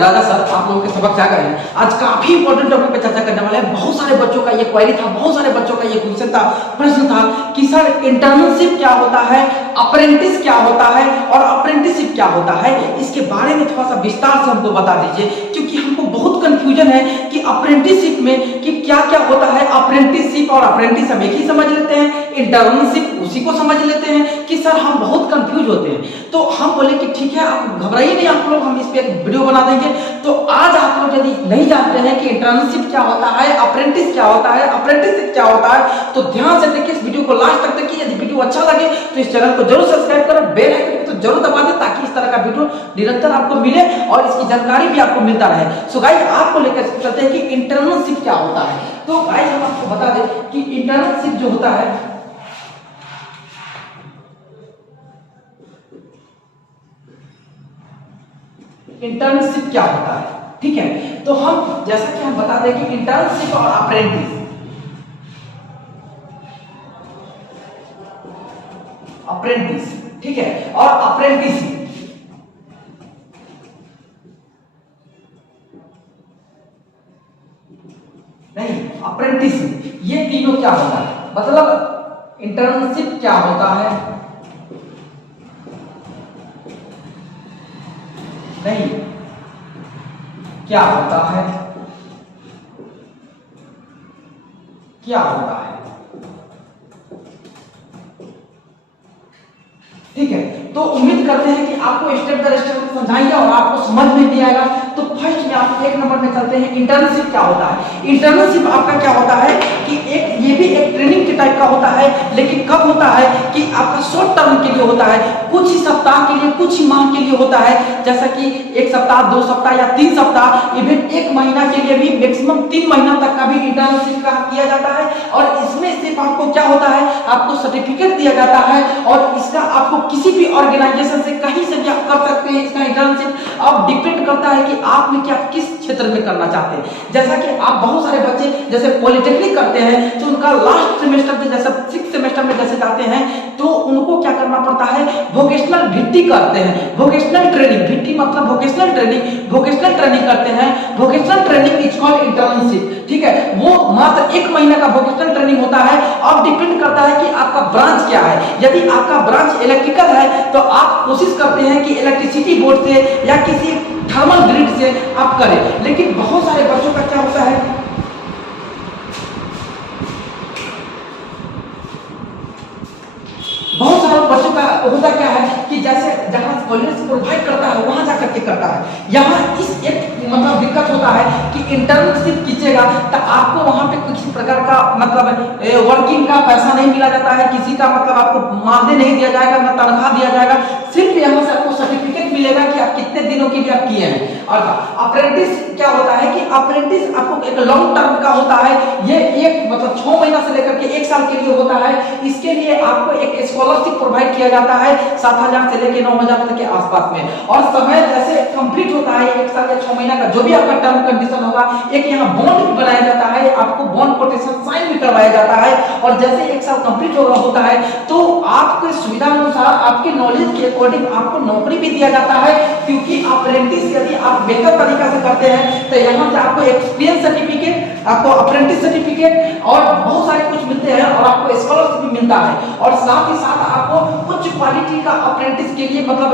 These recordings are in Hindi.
राजा सर आप लोगों के सबक क्या करें। आज काफी इंपॉर्टेंट टॉपिक पे चर्चा करने वाले हैं। बहुत सारे बच्चों का ये क्वेरी था, बहुत सारे बच्चों का ये क्वेश्चन था, प्रश्न था कि सर इंटर्नशिप क्या होता है, अप्रेंटिस क्या होता है और अप्रेंटिसशिप क्या होता है। इसके बारे में थोड़ा सा विस्तार से हमको बता दीजिए, क्योंकि हमको बहुत कंफ्यूजन है कि अप्रेंटिसशिप में कि क्या क्या होता है। अप्रेंटिसशिप और अप्रेंटिस हम एक ही समझ लेते हैं, इंटर्नशिप उसी को समझ लेते हैं कि सर हम बहुत कंफ्यूज होते हैं। तो हम बोले कि ठीक है, आप घबराइए नहीं, आप लोग हम इस पे एक वीडियो बना देंगे। तो आज आप लोग यदि नहीं जानते हैं कि इंटर्नशिप क्या होता है, अप्रेंटिस क्या होता है, अप्रेंटिसशिप क्या होता है, तो ध्यान से देखिए इस वीडियो को लास्ट तक देखिए। यदि वीडियो अच्छा लगे तो इस चैनल को जरूर सब्सक्राइब करें, बेल आइकन को तो जरूर दबा दें, ताकि इस तरह का वीडियो निरंतर आपको मिले और इसकी जानकारी भी आपको मिलता रहे। सो गाइस आपको लेकर चलते हैं कि इंटर्नशिप क्या होता है। तो गाइस हम आपको बता दें कि इंटर्नशिप जो होता है, इंटर्नशिप क्या होता है, ठीक है। तो हम जैसा कि हम बता दें कि इंटर्नशिप और अप्रेंटिस, अप्रेंटिस ठीक है, और अप्रेंटिसशिप नहीं, अप्रेंटिसशिप, ये तीनों क्या होता है। मतलब इंटर्नशिप क्या होता है, नहीं क्या होता है, क्या होता है, ठीक है। तो उम्मीद करते हैं कि आपको स्टेप बाय स्टेप समझाएंगे और आपको समझ में भी आएगा। तो फर्स्ट में आप एक नंबर में चलते हैं, इंटर्नशिप क्या होता है। इंटर्नशिप आपका क्या होता है कि ये भी एक ट्रेनिंग के टाइप का होता है, लेकिन कब होता है कि आपका शॉर्ट टर्म के लिए होता है, कुछ ही सप्ताह के लिए, कुछ ही माह के लिए होता है। जैसा कि 1 सप्ताह, 2 सप्ताह या 3 सप्ताह, इवन 1 महीना के लिए भी, मैक्सिमम 3 महीना तक का भी इंटर्नशिप का किया जाता है। और इसमें सिर्फ आपको क्या होता है, आपको सर्टिफिकेट दिया जाता है और इसका आपको किसी भी ऑर्गेनाइजेशन से कहीं से भी आप कर सकते हैं इसका इंटर्नशिप। अब डिपेंड करता है कि आप में क्या, किस क्षेत्र में करना चाहते हैं। जैसा कि आप बहुत सारे बच्चे जैसे पॉलिटेक्निक करते हैं, तो उनका लास्ट सेमेस्टर में, जैसे 6th सेमेस्टर में जैसे जाते हैं, तो उनको क्या करना पड़ता है, वोकेशनल भित्ति करते हैं, वोकेशनल ट्रेनिंग, भित्ति मतलब वोकेशनल ट्रेनिंग, वोकेशनल ट्रेनिंग करते हैं। Vocational training is called internship, ठीक है। वो मात्र 1 महीना का वोकेशनल ट्रेनिंग होता है। अब डिपेंड करता है कि आपका ब्रांच क्या है। यदि आपका ब्रांच इलेक्ट्रिकल है तो आप कोशिश करते हैं कि इलेक्ट्रिसिटी बोर्ड से या किसी थर्मल ग्रिड से आप करें। लेकिन बहुत सारे बच्चों का क्या होता है, बहुत सारे बच्चों का होता क्या है कि जैसे जहां कॉलेज प्रोवाइड करता है वहां जाकर के करता है। यहाँ इस एक मतलब दिक्कत होता है कि इंटर्नशिप कीजिएगा तो आपको वहां पे किसी प्रकार का मतलब वर्किंग का पैसा नहीं मिला जाता है, किसी का मतलब आपको मानदेय नहीं दिया जाएगा, ना तनख्वाह दिया जाएगा। सिर्फ यहाँ से आपको सर्टिफिकेट मिलेगा कि आप कितने दिनों के लिए आप किए हैं। और अप्रेंटिस क्या होता है कि अप्रेंटिस आपको एक लॉन्ग टर्म का होता है। ये एक मतलब 6 महीना से लेकर के 1 साल के लिए होता है। इसके लिए आपको एक स्कॉलरशिप प्रोवाइड किया जाता है 7,000 से लेकर 9,000 तक के आसपास में। और समय जैसे कंप्लीट होता है 1 साल या 6 महीना का जो भी आपका टर्म कंडीशन होगा, एक यहाँ बॉन्ड भी बनाया जाता है, आपको बॉन्ड कोटेशन साइन भी करवाया जाता है। और जैसे 1 साल कंप्लीट होता है तो आपके सुविधा अनुसार, आपके नॉलेज के अकॉर्डिंग आपको नौकरी भी दिया जाता है। क्योंकि अप्रेंटिस यदि आप बेहतर तरीका से करते हैं तो यहाँ से आपको एक्सपीरियंस सर्टिफिकेट, आपको अप्रेंटिस सर्टिफिकेट और बहुत सारे कुछ मिलते हैं और आपको स्कॉलरशिप भी मिलता है। और साथ ही साथ आपको उच्च क्वालिटी का अप्रेंटिस के लिए मतलब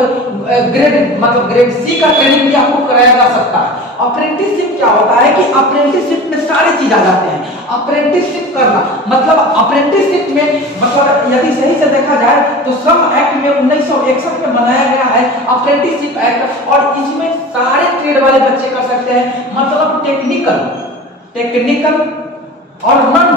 ग्रेड सी का ट्रेनिंग भी आपको कराया जा सकता है। अप्रेंटिसशिप क्या होता है कि अप्रेंटिसशिप में सारे चीज आ जाते हैं। अप्रेंटिसशिप करना मतलब अप्रेंटिसशिप में मतलब यदि सही से देखा जाए तो श्रम एक्ट में 1961 में बनाया गया है अप्रेंटिसशिप एक्ट। और इसमें सारे ट्रेड वाले बच्चे कर सकते हैं, मतलब टेक्निकल और नॉन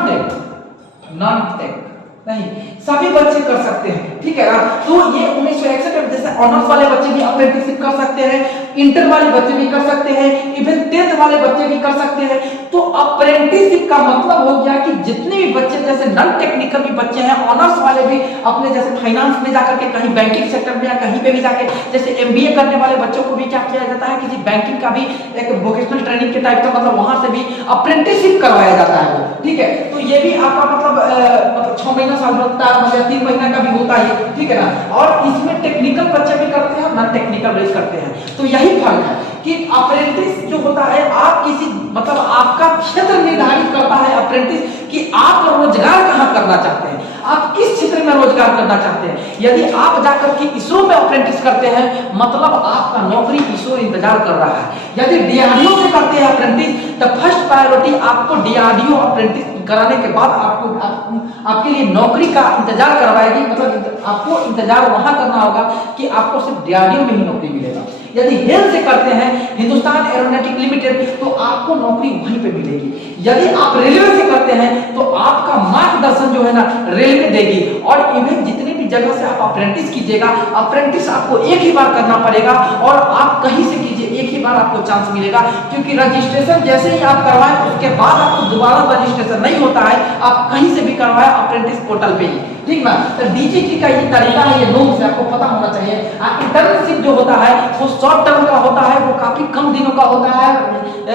टेक नहीं, सभी बच्चे कर सकते हैं, ठीक है ना। तो ये 1961 में जैसे ऑनर्स वाले बच्चे भी अप्रेंटिसशिप कर सकते हैं, इंटर वाले बच्चे भी कर सकते हैं, इवन 10th वाले बच्चे भी कर सकते हैं। तो अप्रेंटिसशिप का मतलब हो गया कि जितने भी बच्चे जैसे नॉन टेक्निकल भी बच्चे हैं, ऑनर्स वाले भी अपने जैसे फाइनेंस में जाकर के कहीं बैंकिंग सेक्टर में या कहीं पे भी जाके जैसे एमबीए करने वाले बच्चों को भी क्या किया जाता है कि जी बैंकिंग का भी एक वोकेशनल ट्रेनिंग के टाइप का मतलब वहां से भी अप्रेंटिसशिप करवाया जाता है वो, ठीक है। तो ये भी आपका मतलब 6 महीना साल लगता है, मतलब 3 महीना का भी होता है, ठीक है ना। और इसमें टेक्निकल बच्चे भी करते हैं और नॉन टेक्निकल भी करते हैं। तो यही फर्क है कि अप्रेंटिस जो होता है आप किसी मतलब आपका क्षेत्र निर्धारित करता है अप्रेंटिस कि आप रोजगार कहां करना चाहते हैं, आप किस क्षेत्र में रोजगार करना चाहते हैं। यदि आप जाकर के इसरो में अप्रेंटिस करते हैं मतलब आपका नौकरी इसरो इंतजार कर रहा है। यदि डीआरडीओ में करते हैं अप्रेंटिस तो फर्स्ट प्रायोरिटी आपको डीआरडीओ अप्रेंटिस कराने के बाद आपके लिए नौकरी का इंतजार करवाएगी, मतलब आपको इंतजार वहां करना होगा कि आपको सिर्फ डीआरडीओ में ही नौकरी मिलेगा। यदि हेल से करते हैं हिंदुस्तान एरोनॉटिक लिमिटेड तो आपको नौकरी वहीं पे मिलेगी। यदि आप रेलवे से करते हैं तो आपका मार्गदर्शन जो है ना रेलवे देगी। और इवन जितने भी जगह से आप अप्रेंटिस कीजिएगा, अप्रेंटिस आपको एक ही बार करना पड़ेगा और आप कहीं से कीजिए एक ही बार आपको चांस मिलेगा, क्योंकि रजिस्ट्रेशन जैसे ही आप करवाएं उसके बाद आपको दोबारा रजिस्ट्रेशन नहीं होता है, आप कहीं से भी करवाएं अप्रेंटिस पोर्टल पे ही, ठीक ना। तो डीजीटी का ये तरीका है, ये नोम से आपको पता होना चाहिए। इंटर्नशिप जो होता है वो शॉर्ट टर्म का होता है, वो काफी कम दिनों का होता है।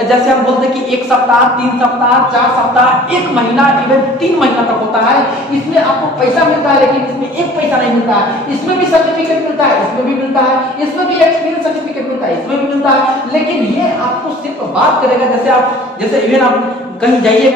जैसे हम बोलते हैं कि 1 सप्ताह, 3 सप्ताह, 4 सप्ताह, 1 महीना, इवन 3 महीना तक होता है। इसमें आपको पैसा मिलता है लेकिन इसमें एक पैसा नहीं मिलता है। इसमें भी सर्टिफिकेट मिलता है, इसमें भी मिलता है, इसमें भी एक्सपीरियंस सर्टिफिकेट मिलता है, इसमें भी मिलता है। लेकिन ये आपको सिर्फ बात करेगा जैसे इवन आप कहीं जाइए